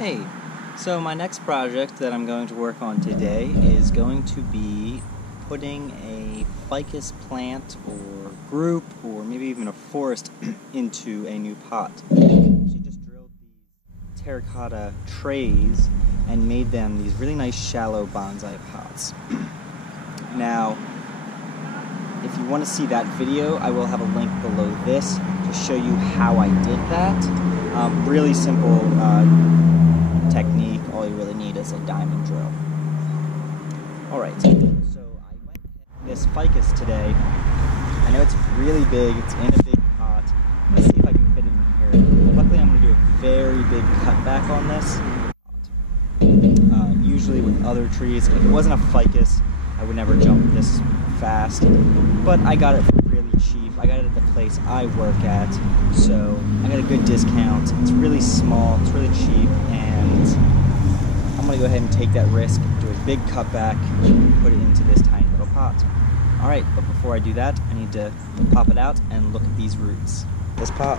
Hey, so my next project that I'm going to work on today is going to be putting a ficus plant or group or maybe even a forest into a new pot. She just drilled these terracotta trays and made them these really nice shallow bonsai pots. Now, if you want to see that video, I will have a link below this to show you how I did that. Really simple technique. All you really need is a diamond drill. Alright, so I went ahead this ficus today. I know it's really big, it's in a big pot. Let's see if I can fit it in here. Luckily I'm going to do a very big cutback on this. Usually with other trees, if it wasn't a ficus, I would never jump this fast. But I got it really cheap. I got it at the place I work at, so I got a good discount. It's really small, it's really cheap, and I'm going to go ahead and take that risk, do a big cutback, put it into this tiny little pot. Alright, but before I do that, I need to pop it out and look at these roots. This pot.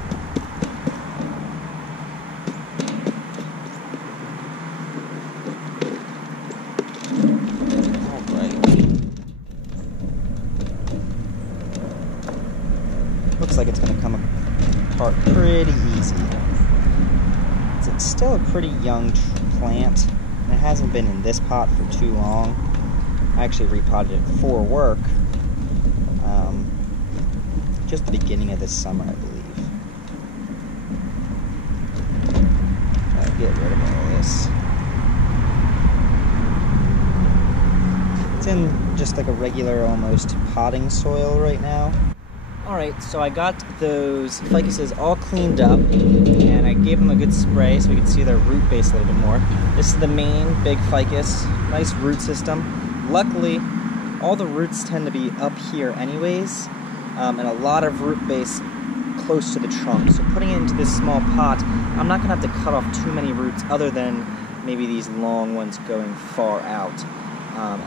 Looks like it's going to come apart pretty easy. It's still a pretty young plant, and it hasn't been in this pot for too long. I actually repotted it for work, just the beginning of this summer, I believe. I'll get rid of all this. It's in just like a regular, almost potting soil right now. Alright, so I got those ficuses all cleaned up, and I gave them a good spray so we could see their root base a little bit more. This is the main big ficus, nice root system. Luckily, all the roots tend to be up here anyways, and a lot of root base close to the trunk. So putting it into this small pot, I'm not going to have to cut off too many roots other than maybe these long ones going far out,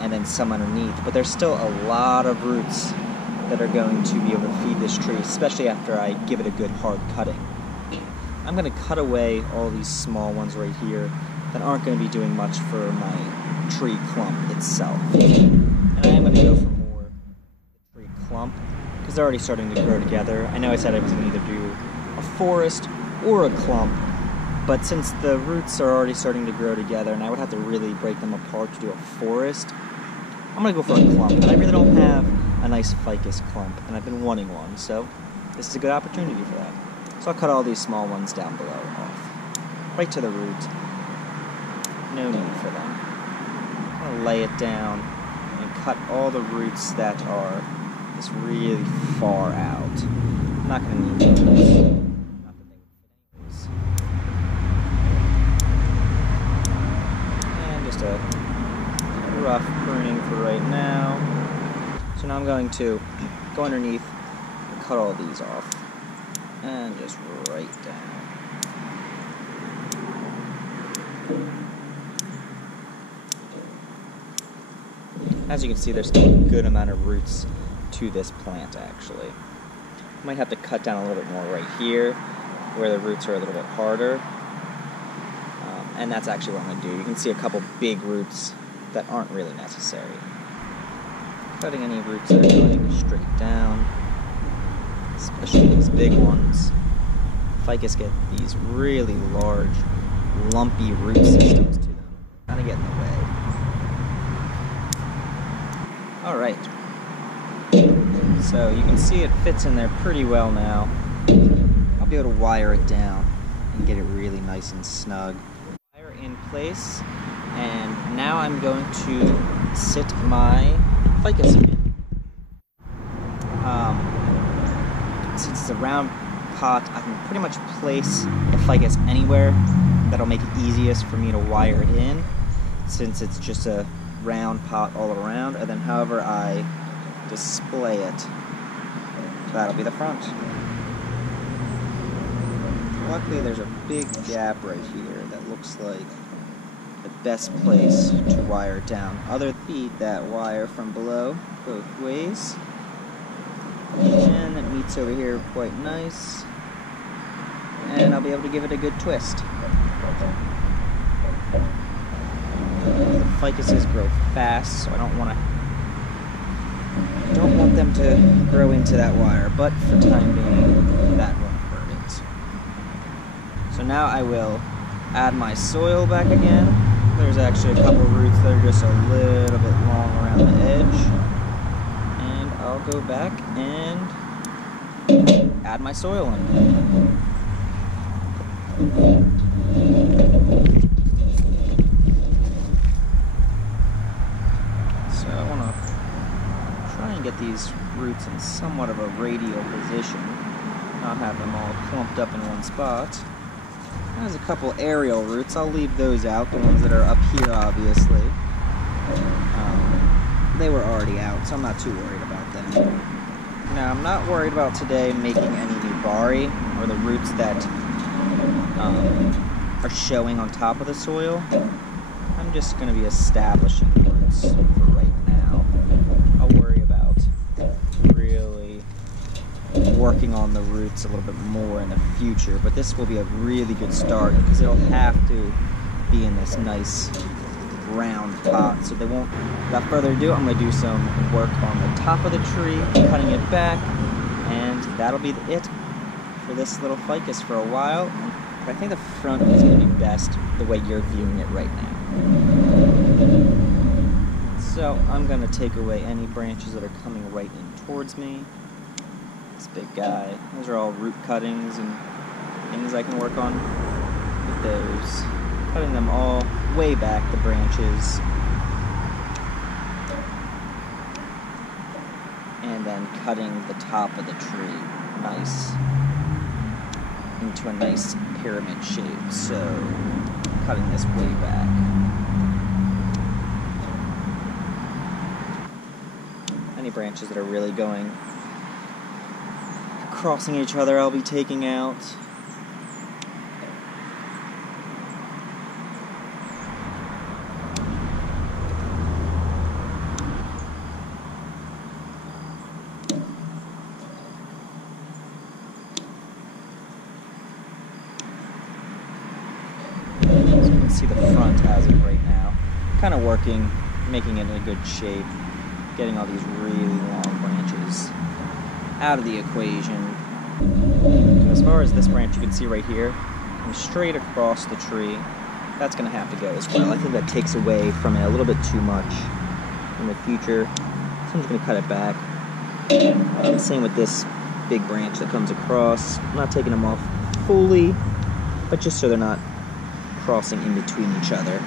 and then some underneath. But there's still a lot of roots that are going to be able to feed this tree, especially after I give it a good hard cutting. I'm going to cut away all these small ones right here that aren't going to be doing much for my tree clump itself. And I am going to go for more tree clump because they're already starting to grow together. I know I said I was going to either do a forest or a clump, but since the roots are already starting to grow together and I would have to really break them apart to do a forest, I'm going to go for a clump. And I really don't have a nice ficus clump, and I've been wanting one, so this is a good opportunity for that. So I'll cut all these small ones down below off, right to the root. No need for them. I'm going to lay it down and cut all the roots that are just really far out. I'm not going to need those. Not that they would fit anyways. And just a rough pruning for right now. So now I'm going to go underneath and cut all these off. And just right down. As you can see, there's still a good amount of roots to this plant, actually. I might have to cut down a little bit more right here, where the roots are a little bit harder. And that's actually what I'm going to do. You can see a couple big roots that aren't really necessary. Cutting any roots that are going straight down, especially these big ones. Ficus get these really large, lumpy root systems to them. Kind of get in the way. Alright. So you can see it fits in there pretty well now. I'll be able to wire it down and get it really nice and snug. Wire in place, and now I'm going to sit my ficus in. Since it's a round pot, I can pretty much place the ficus anywhere. That'll make it easiest for me to wire it in, since it's just a round pot all around, and then however I display it, that'll be the front. Luckily there's a big gap right here that looks like the best place to wire it down. Other feed that wire from below both ways, and it meets over here quite nice, and I'll be able to give it a good twist. ficuses grow fast, so I don't want them to grow into that wire, but for time being, that won't hurt it. So now I will add my soil back again. There's actually a couple roots that are just a little bit long around the edge. And I'll go back and add my soil in. So I want to try and get these roots in somewhat of a radial position, not have them all clumped up in one spot. There's a couple aerial roots. I'll leave those out, the ones that are up here, obviously. They were already out, so I'm not too worried about them. Now, I'm not worried about today making any new bari, or the roots that are showing on top of the soil. I'm just going to be establishing the roots for right now. I'll worry about really working on the roots a little bit more in the future, but this will be a really good start because it'll have to be in this nice round pot, so they won't. Without further ado, I'm going to do some work on the top of the tree, cutting it back, and that'll be it for this little ficus for a while. But I think the front is going to be best the way you're viewing it right now. So I'm going to take away any branches that are coming right in towards me. This big guy. Those are all root cuttings and things I can work on with those. Cutting them all way back, the branches. And then cutting the top of the tree nice into a nice pyramid shape. So cutting this way back. Any branches that are really going crossing each other, I'll be taking out. So you can see the front as of right now. Kind of working, making it in a good shape, getting all these really long branches out of the equation. So as far as this branch, you can see right here, and straight across the tree, that's going to have to go as well. I think that takes away from it a little bit too much in the future. So I'm just going to cut it back. Same with this big branch that comes across. I'm not taking them off fully, but just so they're not crossing in between each other.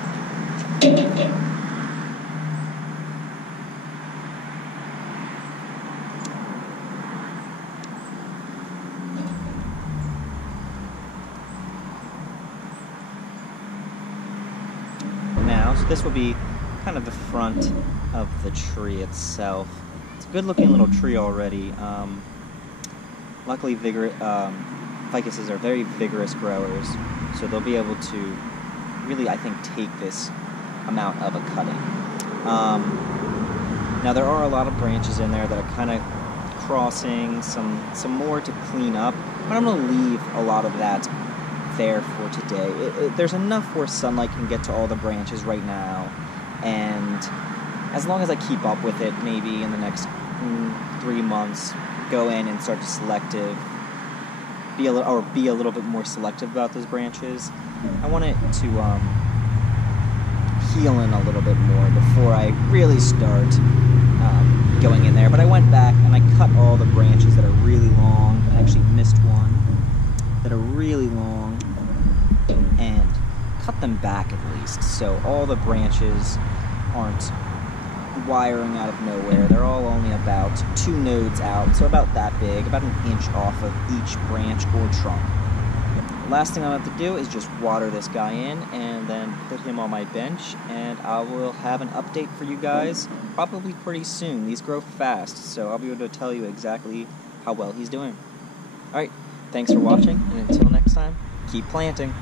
So this will be kind of the front of the tree itself. It's a good looking little tree already. Luckily ficuses are very vigorous growers, so they'll be able to really, I think, take this amount of a cutting. Now there are a lot of branches in there that are kind of crossing, some more to clean up, but I'm going to leave a lot of that there for today. There's enough where sunlight can get to all the branches right now, and as long as I keep up with it, maybe in the next 3 months, go in and start to be a little bit more selective about those branches. I want it to heal in a little bit more before I really start going in there. But I went back and I cut all the branches that are really long. I actually missed one that are really long, and cut them back at least, so all the branches aren't wiring out of nowhere. They're all only about 2 nodes out, so about that big, about an inch off of each branch or trunk. The last thing I'll have to do is just water this guy in and then put him on my bench, and I will have an update for you guys probably pretty soon. These grow fast, so I'll be able to tell you exactly how well he's doing. Alright, thanks for watching, and until next time, keep planting.